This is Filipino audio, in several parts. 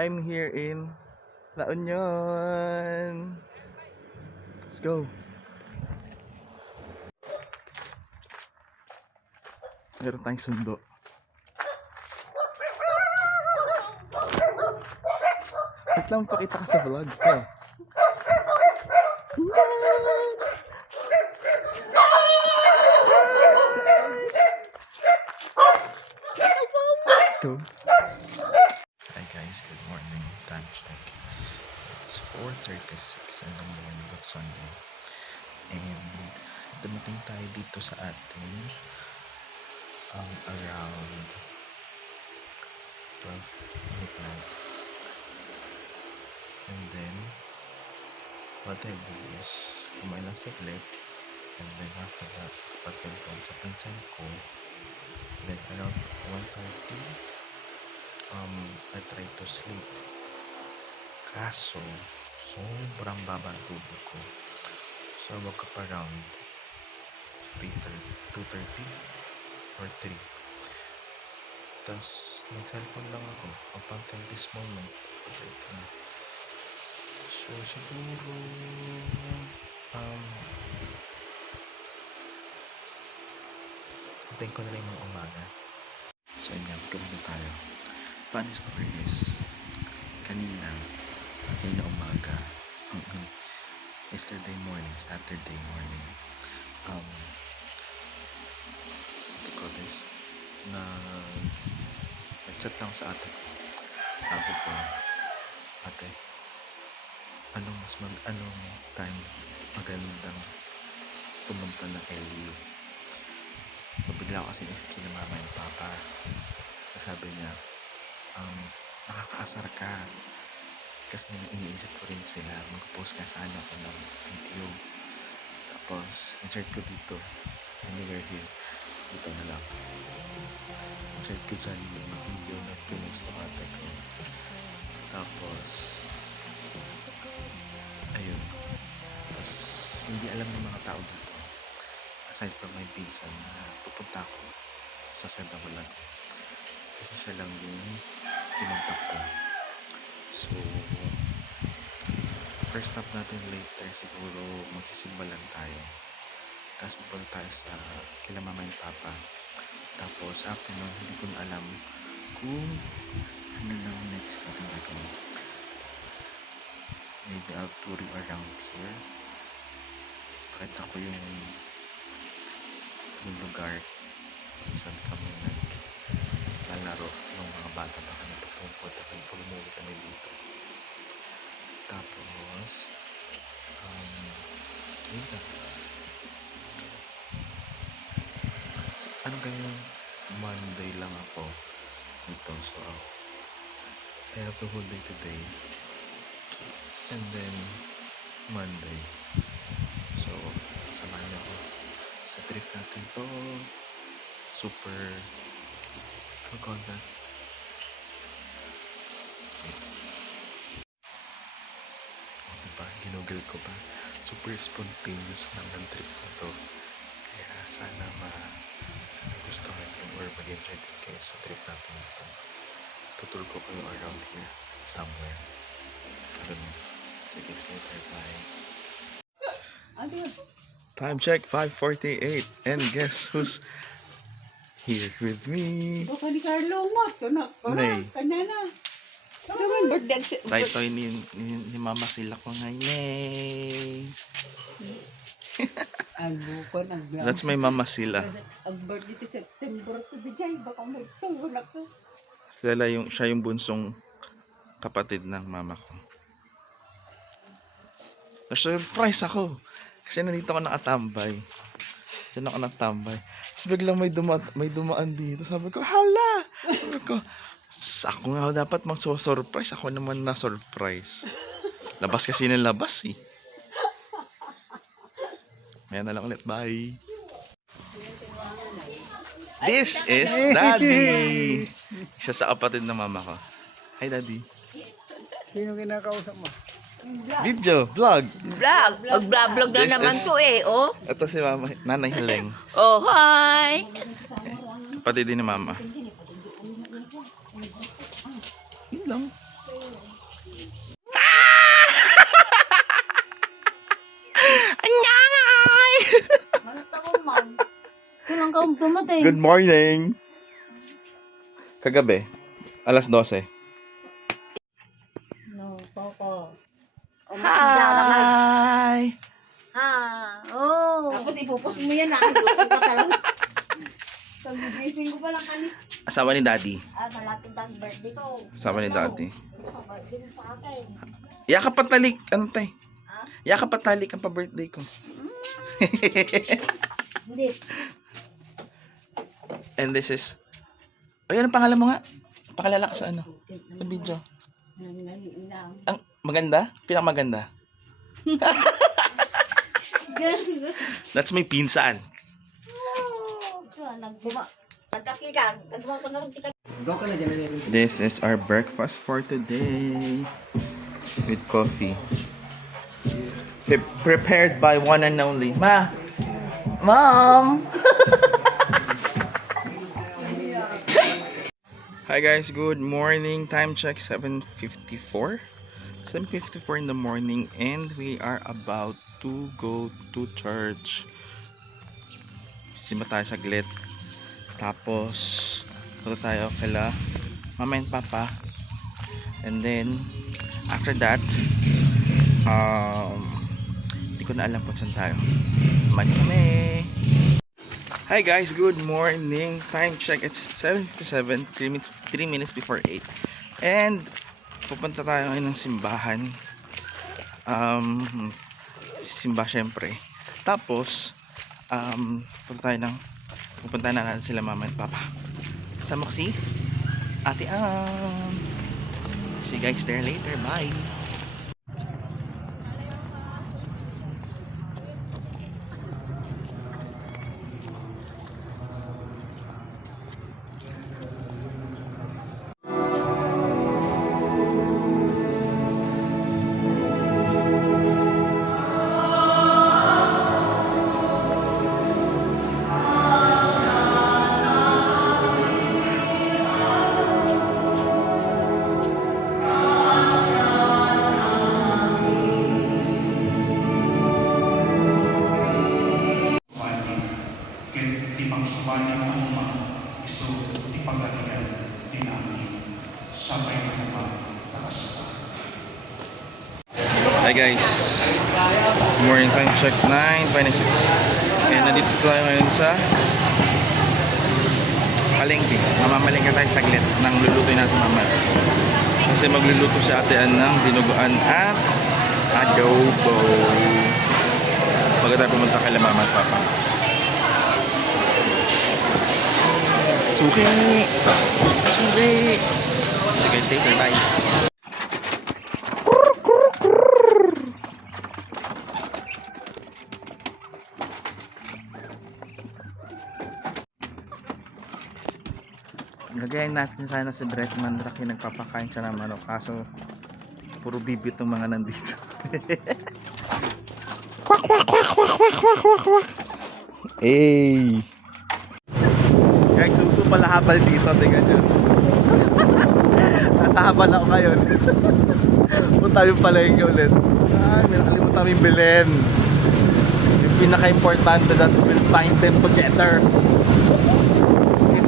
I'm here in La Union. Let's go. Meron tayong sundo. Wait lang, pakita ka sa vlog ko. Let's go. Hi guys, good morning. Time check. It's 4:36 in the morning of Sunday. And dumating tayo dito sa atin around 12 midnight. And then what I do is kumain lang saglit, and then after that pagkanton sa pinsan ko. Then around 1:30 I try to sleep, kaso sobrang baba ang tulog ko, so I woke up around 2:30 or 3. Tapos nag-cellphone lang ako up until this moment. So siguro hintayin ko na lang yung umaga. So yun, kumano tayo. Funny story is kanina umaga, yesterday morning, Saturday morning, what this, nag-chat lang sa ate ko. Sabi ko, ate, anong time magandang pumunta ng LU? Bigla ako kasi naisip sila mama and papa. Sabi niya, nakakaasar ka kasi ini-inject ko rin sila, mag-post ka sana ako ng video. Tapos insert ko dito, anywhere here, dito na lang, insert ko dyan yung video na pinost ng ate ko. Tapos ayun, tapos hindi alam ng mga tao dito aside from my pinsan na pupunta ako sa 7-Eleven, kasi siya lang yung pinuntak ko. So first stop natin later siguro magsisimba lang tayo, tapos pupunta tayo sa kila mama and papa. Tapos after nun, hindi ko na alam kung ano lang next natin gagawin. Maybe I'll tour you around here, pakita ko yung lugar kung saan kami naglalaro ng mga bata pa kami pagpupot at pagpulumuli kami dito. Tapos yun na. Ano ganyan, Monday lang ako dito, so I have the whole day today and then Monday. So samahan niyo ako sa trip natin to. Super content. Diba, ginugol ko pa, super spontaneous lang ang trip na to, kaya sana magustuhan nyo or mag-enjoy din kayo sa trip natin ito. Tutur ko kayo around here somewhere. Ganun. Sige, later, bye. Time check, 5:48, and guess who's here with me? Baka ni Carlo mo, Nay. kanya na. Gawin birthday. Tayo ni Mama sila ko ngayon. Ang buko ng bilang. That's my Mama sila. Ang birthday ti September to bijay, baka may tuwon ako. Siya yung bunsong kapatid ng mama ko. Na-surprise ako kasi nandito ako nakatambay. Diyan ako nakatambay. Tapos biglang may dumaan dito. Sabi ko, hala! Sabi ko, ako nga dapat magso-surprise. Ako naman na-surprise. Labas kasi ng labas eh. Ngayon na lang ulit. Bye! This is Daddy! Isa sa kapatid ng mama ko. Hi Daddy. Sino kinakausap mo? Video, vlog. Mag-vlog na This naman is- to eh, oh. Ito si Mama, Nanay Heleng. Oh, hi! Kapatid din ni Mama. Yun lang. Anyangay! Manat ako, ma'am. Kailan ka dumating? Good morning! Kagabi, alas 12. No, Coco. Hi! Ha, oh. Tapos ipupos mo yan, nakagluto ka talaga. Sabigising ko pa lang kanina. Asawa ni Daddy. Malapit ang birthday ko. Asawa ni Daddy. Birthday mo sa akin. Yakap patalik. Ano tay? Ha? Yakap patalik ang pa-birthday ko. Hindi. And this is... Ay, anong pangalan mo nga? Pakilala ka sa ano? Sa video. Nanganiilang. Ang maganda? Pinakamaganda? That's my pinsan. This is our breakfast for today. With coffee. Prepared by one and only. Ma! Mom! Hi guys, good morning. Time check 7:54. 7:54 in the morning and we are about to go to church. Simba tayo saglit. Tapos punta tayo kila Mama and Papa. And then after that, hindi ko na alam kung saan tayo. Mani kami. Hi guys, good morning. Time check, it's 7:57, 3 minutes before 8. And pupunta tayo ngayon ng simbahan. Simba syempre. Tapos pupunta na natin sila Mama and Papa. Kasama ko si Ate Am. See you guys there later. Bye. Timang sumani ang uma, iso ipagalian din namin. Sabay na naman, takasta. Hi guys, morning time check 9:26. And nandito tayo ngayon sa palengke. Mamamalengke tayo saglit ng lulutuin natin mamaya. Kasi magluluto si Ate Ann ng dinuguan at adobo. Bago tayo pumunta kay Mama at Papa. Suki! Suki! See you guys later, bye! Lagayin natin sana si Brett Mandrake, nagpapakain siya ng manok, kaso puro bibit ng mga nandito. Kwak kwak kwak kwak kwak kwak kwak kwak. Hey! Guys, suso pala habal dito, tingnan nyo. Nasa habal ako ngayon. Punta yung palengke ulit. Ay, may nakalimutan kami bilhin. Yung pinaka-importante that we'll find them together.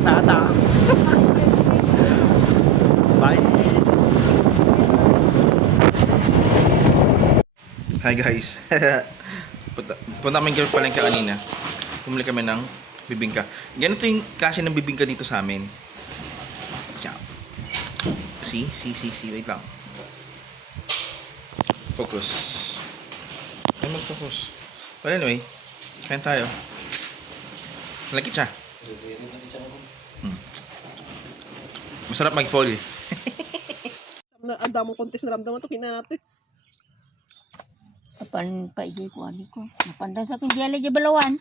Tata. Bye. Hi guys. Punta kami kayo palengke kanina. Pumili kami ng bibingka. Ganito yung klase ng bibingka dito sa amin. Yeah. See? Wait lang. Focus. Ay, mag-focus. Well, anyway. Kain tayo. Malaki siya. Masarap mag-fall. Ang damong kontes na ramdaman ito, natin. Kapan pa ijay ko, ali ko. Napanda sa akin, diyan lagi balawan.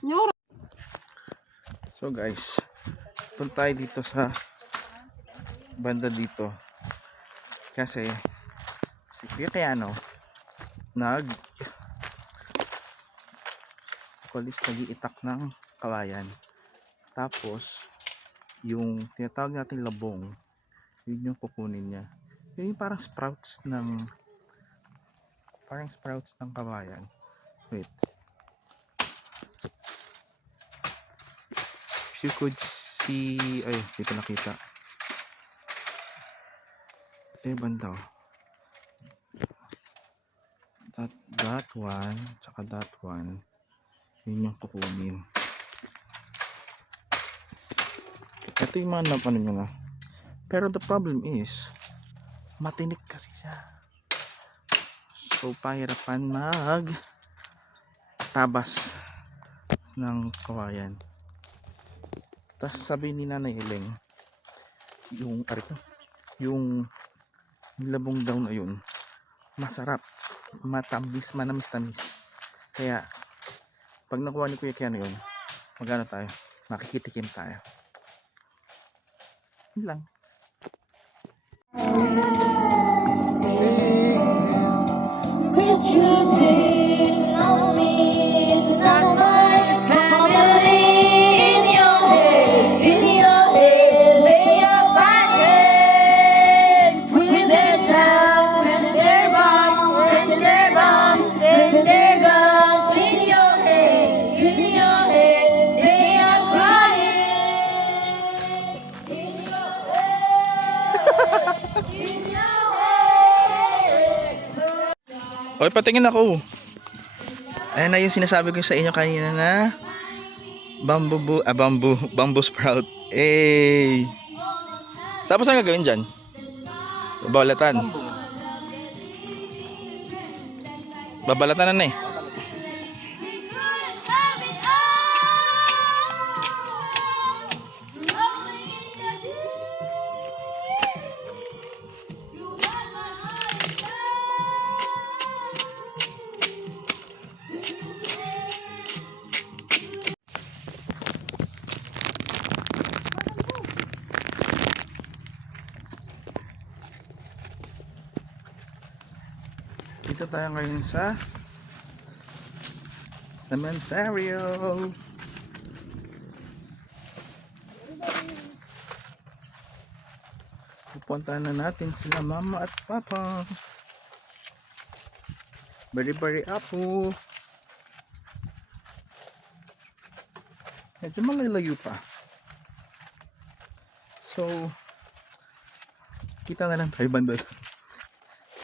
So guys, punta tayo dito sa banda dito. Kasi si Kuya Kayano nag-iitak ng kawayan. Tapos yung tinatawag natin labong, yun yung kukunin niya. Yung parang sprouts ng kawayan. Wait. If you could see, ay, dito nakita. Ito yung banda, oh. That one, tsaka that one, yun yung kukunin. Ito yung mga napano nyo na. Pero the problem is, matinik kasi siya. So, pahirapan tabas ng kawayan. Tapos sabi ni Nanay Ileng, yung labong daw na yun, masarap, matamis, manamis-tamis. Kaya, pag nakuha ni Kuya Keanu yun, magano tayo, makikitikim tayo. Yun lang. Oy, patingin ako. Ayan na yung sinasabi ko sa inyo kanina na bamboo sprout. Eh. Tapos ang gagawin dyan? Babalatan. Babalatan na eh. Dito tayo ngayon sa cementerio. Pupuntahan na natin sila mama at papa. Bari-bari apo. Medyo malayo pa. So, kita na lang tayo banda.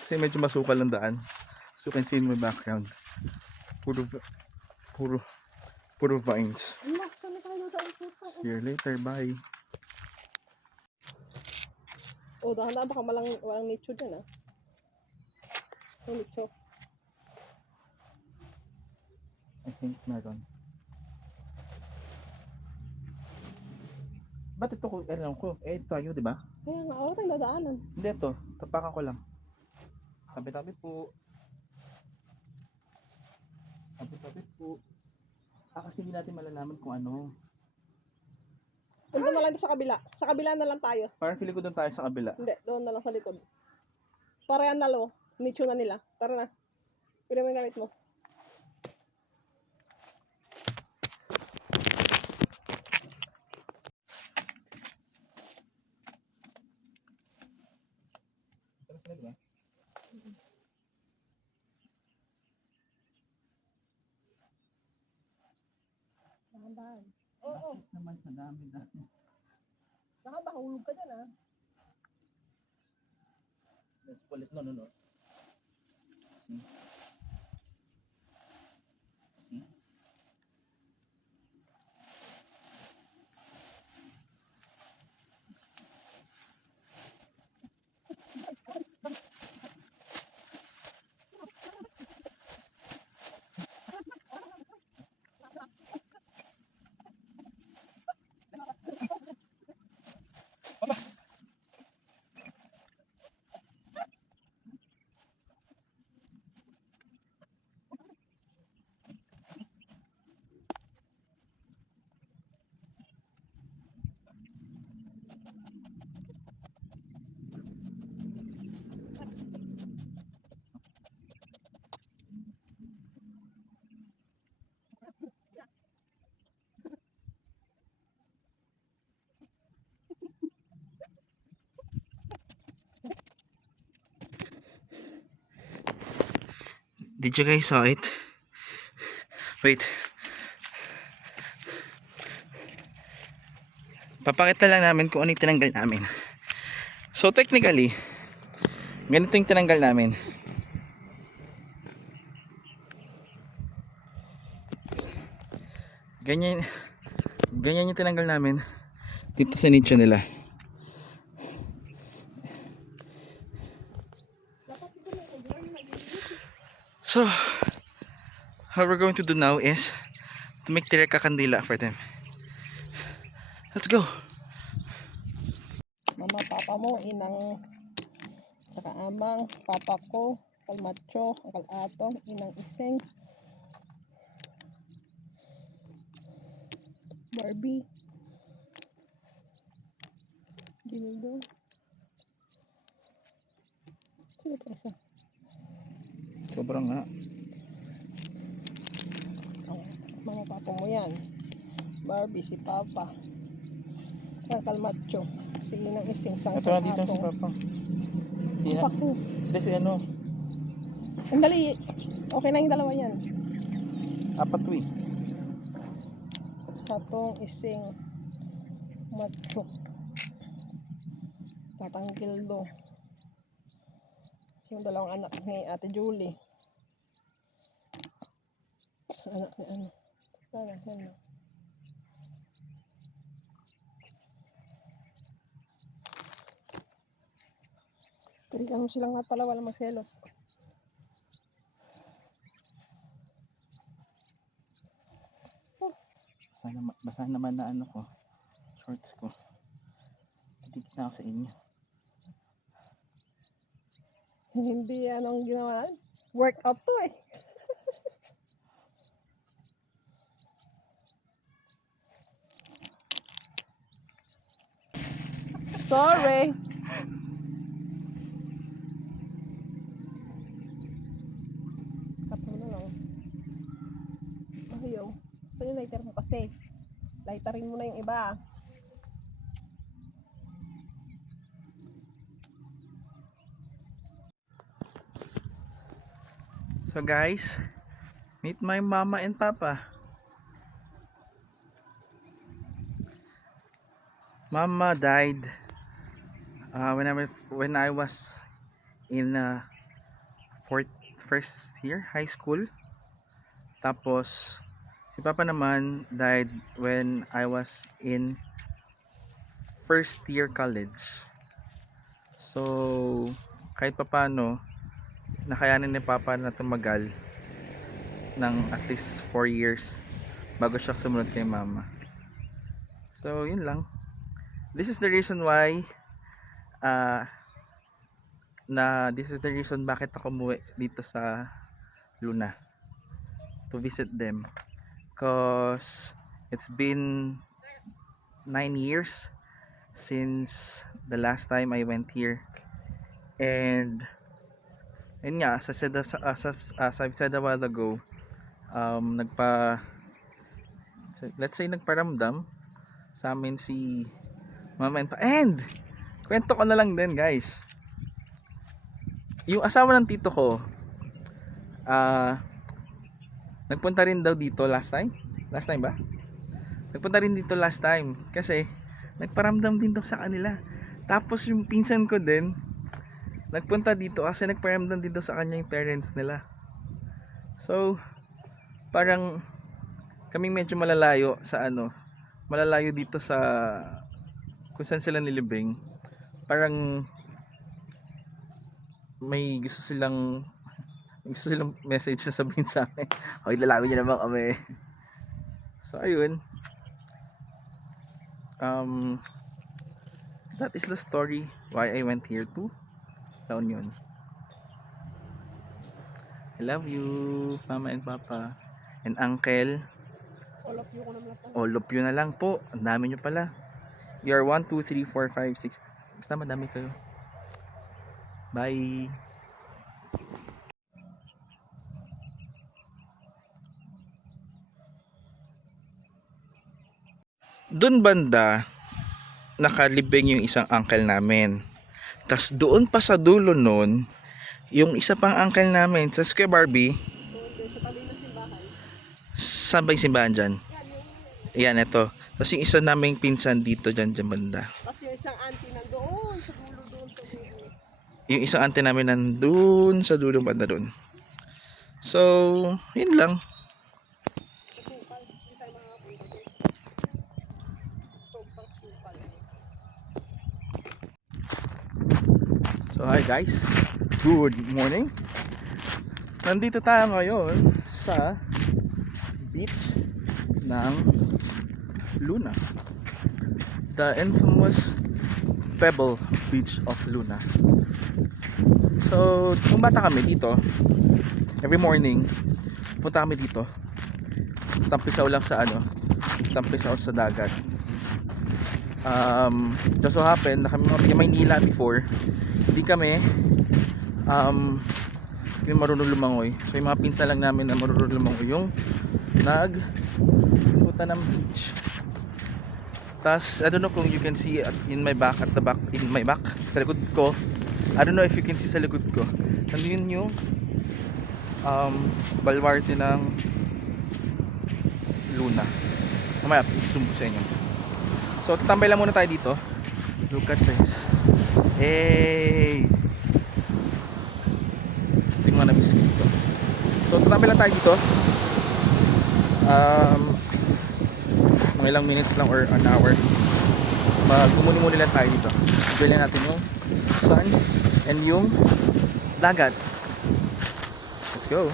Kasi medyo masukal ang daan. So you can see in my background. Puro vines. See you later. Bye. Oh, dahan-dahan baka walang nicho dyan, ah. Oh, nicho. I think meron. Ba't ito ko, alam ko, eh tayo, di ba? Kaya nga, oh, tayong dadaanan. Hindi ito, tapakan ko lang. Tabi-tabi po. Tabi-tabi po. Kasi hindi natin malalaman kung ano. Doon na lang sa kabila. Sa kabila na lang tayo. Parang feeling ko doon tayo sa kabila. Hindi, doon na lang sa likod. Parehan na lo. Nicho na nila. Tara na. Pwede mo yung gamit mo. Dahan-dahan. Oo. Naman sa dami na. Baka mahulog ka dyan, ah. Let's pull it. No. Did you guys saw it? Wait. Papakita lang namin kung ano yung tinanggal namin. So technically, ganito yung tinanggal namin. Ganyan yung tinanggal namin dito sa nicho nila. So, how we're going to do now is to make tireka kandila for them. Let's go! Mama, papa mo, inang, saka amang, papa ko, kalmacho, ang kalatong, inang iseng, Barbie, Gildo. Sino pa isa? Sobrang nga. Oh, mama, papa mo yan. Barbie, si papa. Ang kalmacho, si inang iseng, sang Ito na dito si kalatong. Papa. Hindi na. Papa ko. Hindi si ano. Ang dali. Okay na yung dalawa yan. Apat to eh. Satong ising macho. Tatanggil do. Yung dalawang anak ni Ate Julie. Sa anak ni ano. Sana, ano. Tirigan mo silang nga pala, walang magselos. Basa naman na ano ko. Shorts ko. Titigit na ako sa inyo. Hindi anong ginawa. Workout to eh. Sorry. Kapag na lang. Ayaw. So yung lighter mo kasi. Lightarin mo na yung iba. So guys, meet my mama and papa. Mama died when I was in first year high school. Tapos si papa naman died when I was in first year college. So kahit papano nakayanin ni papa na tumagal ng at least 4 years bago siya sumunod kay mama. So yun lang. This is the reason why this is the reason bakit ako umuwi dito sa Luna to visit them, cause it's been 9 years since the last time I went here. And yun nga, as I've said a while ago, let's say nagparamdam sa amin si mama and kwento ko na lang din guys, yung asawa ng tito ko nagpunta rin daw dito last time ba? Nagpunta rin dito last time kasi nagparamdam din daw sa kanila. Tapos yung pinsan ko din nagpunta dito kasi nagparamdam din daw sa kanya yung parents nila. So parang kaming medyo malalayo sa malalayo dito sa kung saan sila nilibing. Parang may gusto silang message na sabihin sa amin. Hoy, lalawin niyo naman kami. So ayun, that is the story why I went here to La Union. I love you, mama and papa and uncle. All of you na lang po. Ang dami nyo pala. You are 1, 2, 3, 4, 5, 6. Basta madami kayo. Bye. Doon banda nakalibing yung isang uncle namin. Tas doon pa sa dulo nun, yung isa pang uncle namin sa Square Barbie, saan ba yung simbahan dyan? Yan, ito. Tapos yung isa naming pinsan dito dyan banda. Tapos yung isang auntie nandoon sa dulo doon sa dulo. Yung isang ante namin nandun sa dulong banda doon. So, yun lang. Sukal. Hindi tayo makakapunta doon. Sobrang sukal. So, hi guys. Good morning. Nandito tayo ngayon sa beach ng Luna. The infamous Pebble Beach of Luna. So, kung bata kami dito, every morning, punta kami dito. Tampisaw lang sa tampisaw sa dagat. Just so happen na kami mga Maynila before, hindi kami yung marunong lumangoy. So yung mga pinsan lang namin na marunong lumangoy yung nagpunta ng beach. Tas I don't know kung you can see in my back, at the back, in my back, sa likod ko. I don't know if you can see sa likod ko. Nandun yung baluarte ng Luna. Mamaya, i-zoom ko sa inyo. So tatambay lang muna tayo dito. Look at this. Hey! Hindi ko nga na-miss dito. So tatambay lang tayo dito. Mga ilang minutes lang or an hour. Magmumuni-muni lang tayo dito. Enjoy natin yung sun and yung dagat. Let's go.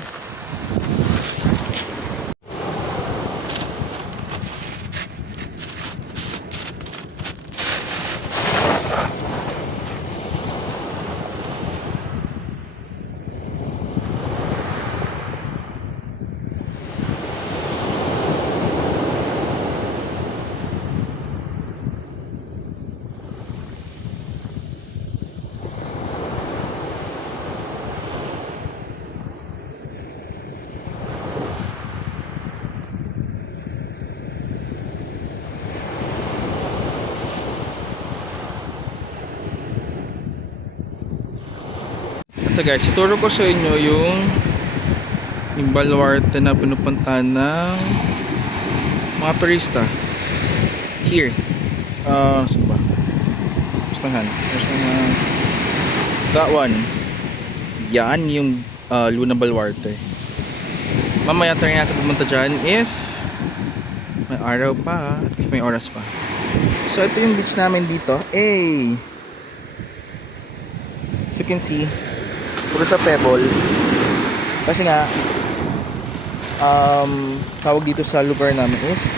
Ito guys, ituro ko sa inyo yung baluarte na pinupuntahan ng mga turista here. Saan ba? There's that one. Yan yung Luna Baluarte. Mamaya try natin pumunta dyan if may araw pa, if may oras pa. So ito yung beach namin dito. Hey! As you can see, puro sa pebble. Kasi nga tawag dito sa lugar namin is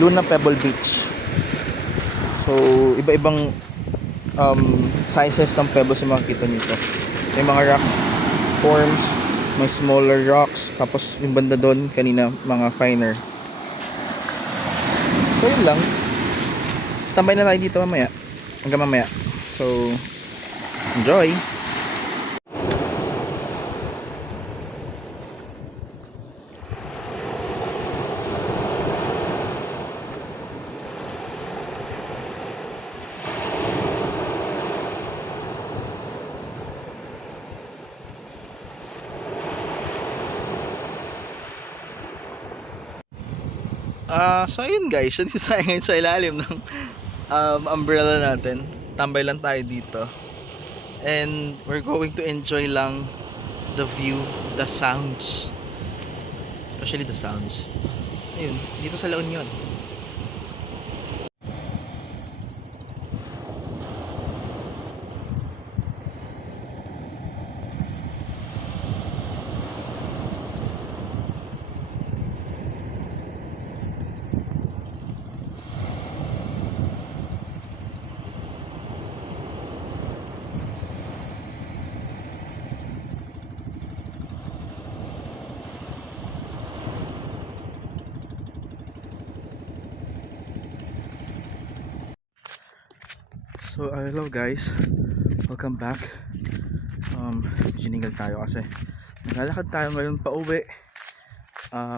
Luna Pebble Beach. So iba-ibang sizes ng pebbles yung makikita nito. May mga rock forms, may smaller rocks, tapos yung banda doon kanina mga finer. So yun lang. Tambay na tayo dito mamaya. Hanggang mamaya. So enjoy. So ayun guys, nandito tayo ngayon sa ilalim ng umbrella natin. Tambay lang tayo dito. And we're going to enjoy lang the view, the sounds. Especially the sounds. Ayun, dito sa La Union. So hello guys, welcome back. Giningal tayo kasi naglalakad tayo ngayon pa uwi.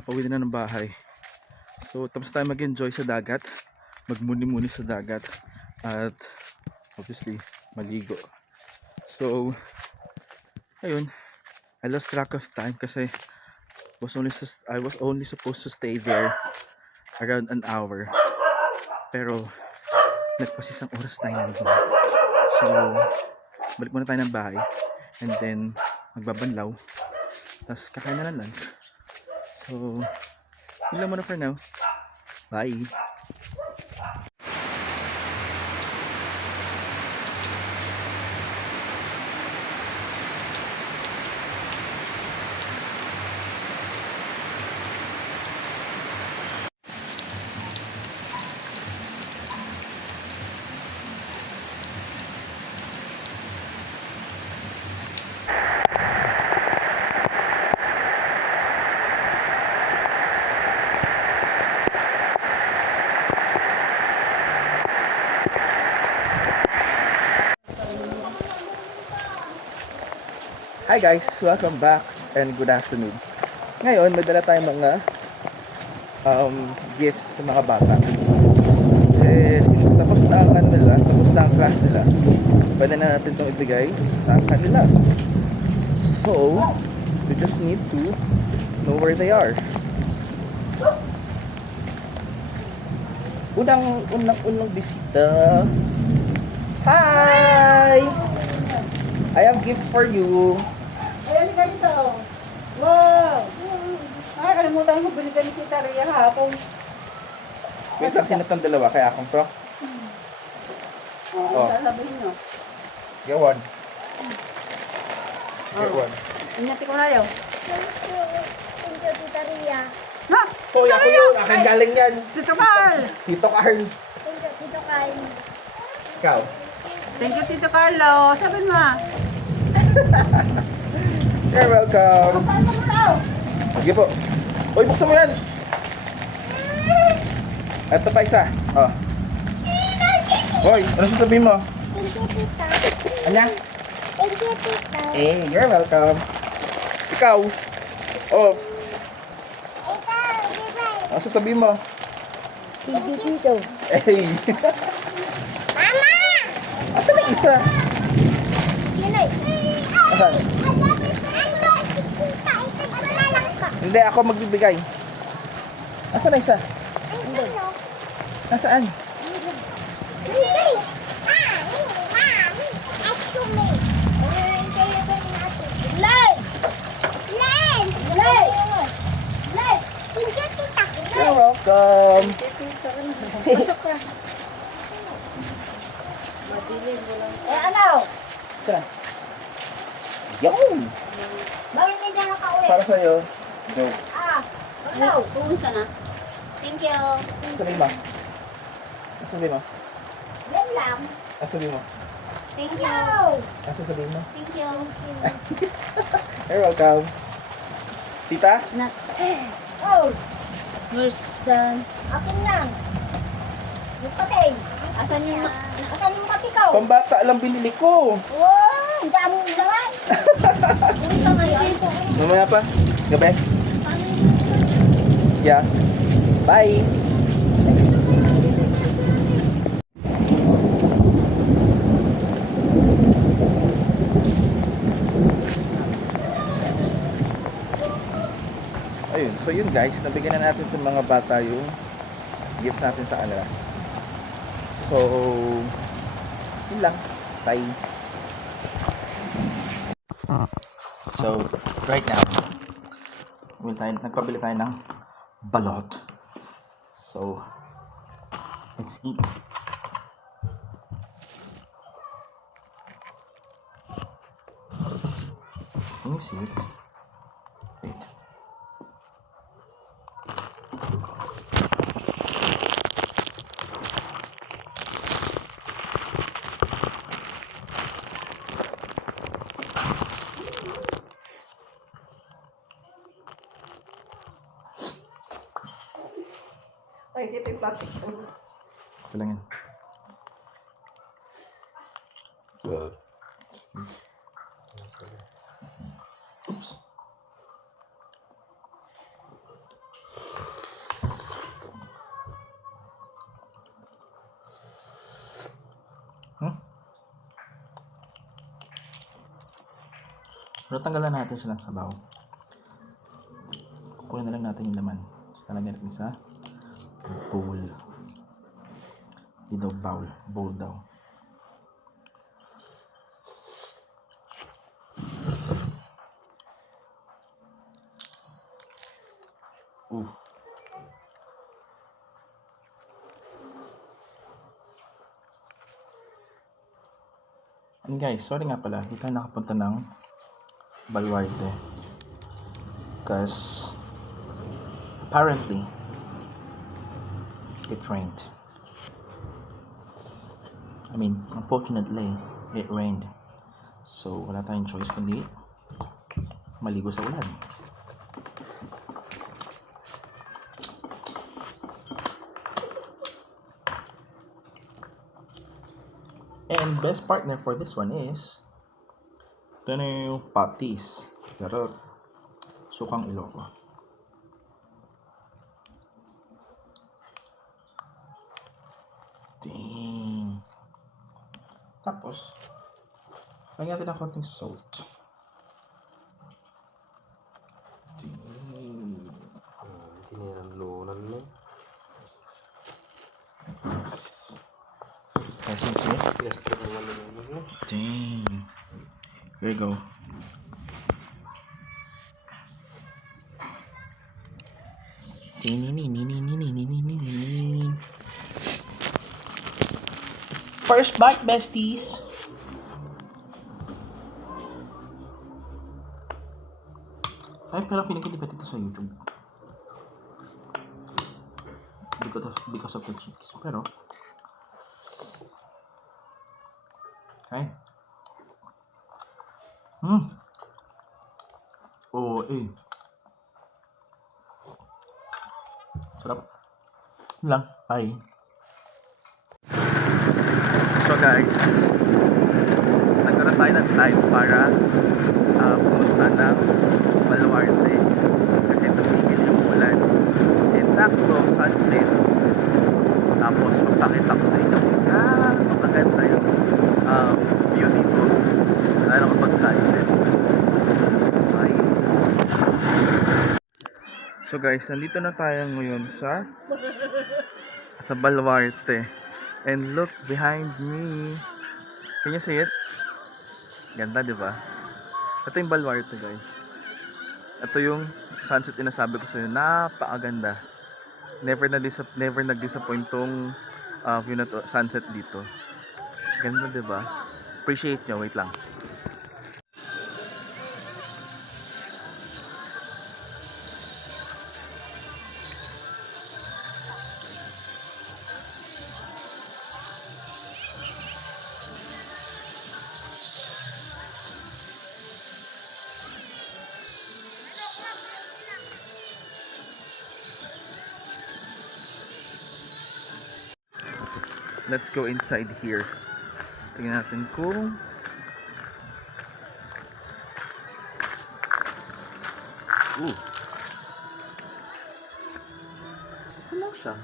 Pauwi na ng bahay. So tapos tayo mag-enjoy sa dagat, magmuni-muni sa dagat, at obviously maligo. So ayun, I lost track of time kasi I was only supposed to stay there around an hour. Pero nagpasisang oras tayo nandun. So, balik muna tayo ng bahay. And then, magbabanlaw. Tapos kakain na lang lunch. So, yun lang muna for now. Bye! Hi guys! Welcome back and good afternoon. Ngayon, may dala tayong mga gifts sa mga bata. Since tapos na ang tapos na ang class nila, pwede na natin itong ibigay sa kanila. So, we just need to know where they are. Unang bisita. Hi! I have gifts for you. Ayan, ganito. Wow! Ay, kalimutan ko, binigyan ni Tita Rhea kahapon. Wait lang, sino itong dalawa? Kaya akong to? Oo, Oh. sasabihin nyo. Get one. Get one. Inyati ko na yun. Thank you, Tita Ria. Ha! Hoy, ako yun! Akin galing yan! Tito Carl! Tito Carl! Thank you, Tito Kai. Ikaw? Thank you, Tito Carlo. Sabihin mo. You're welcome! Paano mo daw? Sige po. Uy, buksan mo yan! Ito pa isa. Oh. Hoy, ano sasabihin mo? Thank you, Tita. Anya? Thank you, Tita. You're welcome. Ikaw? Oh, Tita, bye-bye. ano sasabihin mo? Thank you, Tito. Hey! Mama! Asan na isa? Yun ay. Asan? Ando, si Tita. Ito, lang ka. Hindi, ako magbibigay. Asan na isa? Ando. Nasaan? Mami! Mami! Asumi! Len! Len! Len! Len! Thank you, Tita. You're welcome. Ano? Saan? Yun! Bakit hindi na nakauwi? Para sa'yo. Go. Ano? Pumunta na. Thank you. Sabihin mo. Sabihin mo. Yan lang. Sabihin mo. Thank you. Sabihin mo. Thank you. You're welcome. Tita? Oh! Where's the... Akin lang. Yung patay. Asan yung pati ko? Pambata lang binili ko. Wow! Ang dami mo naman. Punta ngayon. Mamaya pa. Gabi. Yeah. Bye. Ayun, so yun guys, nabigyan na natin sa mga bata yung gifts natin sa kanila. So, yun lang. Bye. So, right now, nagpabili tayo ng balot. So, let's eat. Can you see it? Wait. Ay, dito yung plastic. Ito lang yan. Oops. Pero tanggalan natin siya ng sabaw. kunin na lang natin yung laman. Tapos talagyan natin sa bowl. Hindi daw bowl. Bowl daw. Ooh. And guys, sorry nga pala, hindi tayo nakapunta ng Baluarte. Because apparently it rained. I mean, unfortunately, it rained. So, wala tayong choice kundi maligo sa ulan. And best partner for this one is ito na yung patis. Pero sukang Ilocos. Dang. Tapos lagyan natin ng konting salt. Kasi dang. Here we go. First bite, besties. Ay, pero feeling ko di ba dito sa YouTube? Because of the cheeks. Pero okay. Oh, eh. Sarap. Yun lang. Bye. So guys, nagkaroon tayo ng time para pumunta ng Baluarte kasi tumigil yung ulan. And sakto, sunset. Tapos magpakita ko sa inyo maganda yung view dito. Lalo kapag sunset. Bye. So guys, nandito na tayo ngayon sa Baluarte. And look behind me. Can you see it? Ganda, di ba? Ito yung Baluarte, guys. Ito yung sunset inasabi ko sa inyo. Napakaganda. Never nag-disappoint tong view na to, sunset dito. Ganda, di ba? Appreciate nyo. Wait lang. Let's go inside here. Tingnan natin kung hello siya.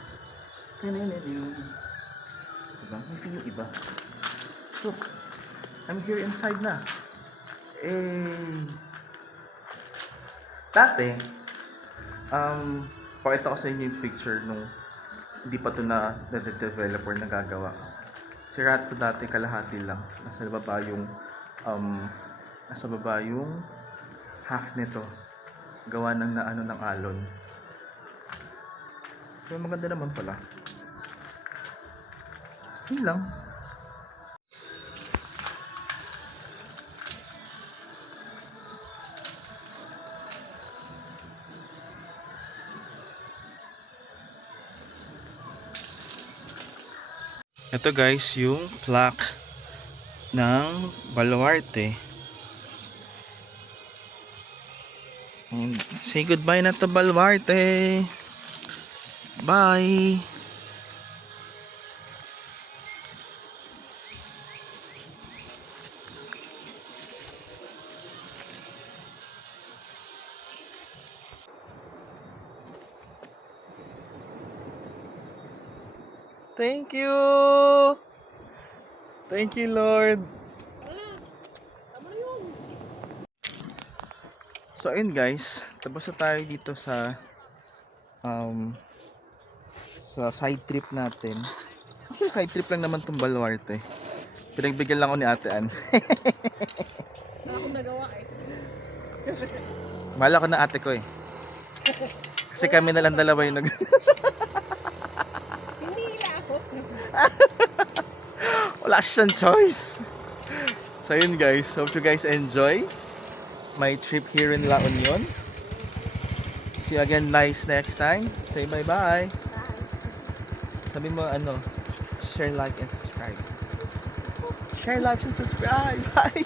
Diba? May yung iba. Look, I'm here inside na. Dati, pakita ko sa inyo yung picture nung hindi pa ito na developer nagagawa. Sira ito dati kalahati lang. Nasa baba yung half nito. Gawa ng ng alon. Pero maganda naman pala. Yun lang. Ito guys, yung plaque ng Baluarte. And say goodbye na to Baluarte. Bye. Thank you. Thank you, Lord. So ayun guys, tapos na tayo dito sa side trip natin. Actually side trip lang naman tong Baluarte. Pinagbigyan lang ako ni Ate Ann. Wala akong nagawa eh. Mahal ako na ate ko eh. Kasi kami na lang dalawa yung nag... Hindi nila ako. Wala siyang choice. So yun guys, hope you guys enjoy my trip here in La Union. See you again nice next time. Say bye bye. Sabi mo ano, share, like, and subscribe. Share, like, and subscribe. Bye.